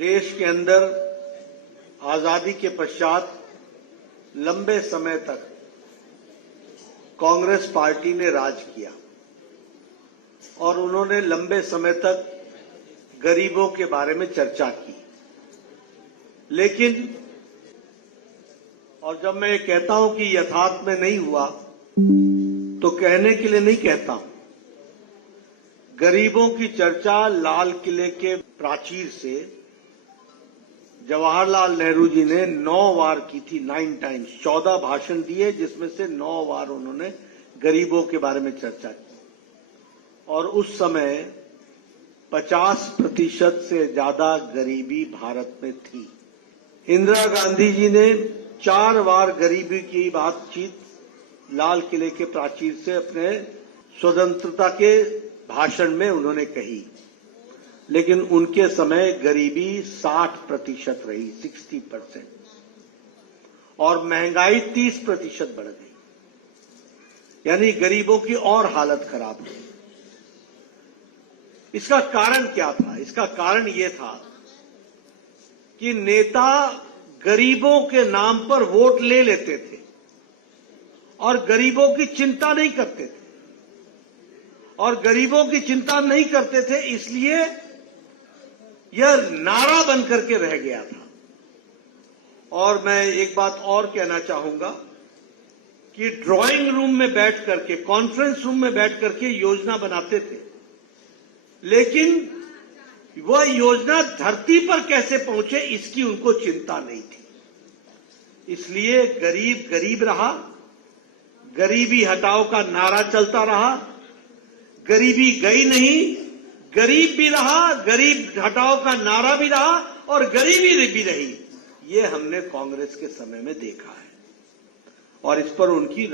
देश के अंदर आजादी के पश्चात लंबे समय तक कांग्रेस पार्टी ने राज किया और उन्होंने लंबे समय तक गरीबों के बारे में चर्चा की। लेकिन और जब मैं ये कहता हूं कि यथार्थ में नहीं हुआ तो कहने के लिए नहीं कहता हूं। गरीबों की चर्चा लाल किले के प्राचीर से जवाहरलाल नेहरू जी ने 9 बार की थी। 9 टाइम्स 14 भाषण दिए, जिसमें से 9 बार उन्होंने गरीबों के बारे में चर्चा की। और उस समय 50% से ज्यादा गरीबी भारत में थी। इंदिरा गांधी जी ने 4 बार गरीबी की बातचीत लाल किले के प्राचीर से अपने स्वतंत्रता के भाषण में उन्होंने कही, लेकिन उनके समय गरीबी 60% रही, 60%, और महंगाई 30% बढ़ गई। यानी गरीबों की और हालत खराब हुई। इसका कारण क्या था? इसका कारण यह था कि नेता गरीबों के नाम पर वोट ले लेते थे और गरीबों की चिंता नहीं करते थे। और गरीबों की चिंता नहीं करते थे, इसलिए यह नारा बन करके रह गया था। और मैं एक बात और कहना चाहूंगा कि ड्राइंग रूम में बैठ करके, कॉन्फ्रेंस रूम में बैठ करके योजना बनाते थे, लेकिन वह योजना धरती पर कैसे पहुंचे इसकी उनको चिंता नहीं थी। इसलिए गरीब गरीब रहा, गरीबी हटाओ का नारा चलता रहा, गरीबी गई नहीं, गरीब भी रहा, गरीब हटाओ का नारा भी रहा और गरीबी भी रही। ये हमने कांग्रेस के समय में देखा है और इस पर उनकी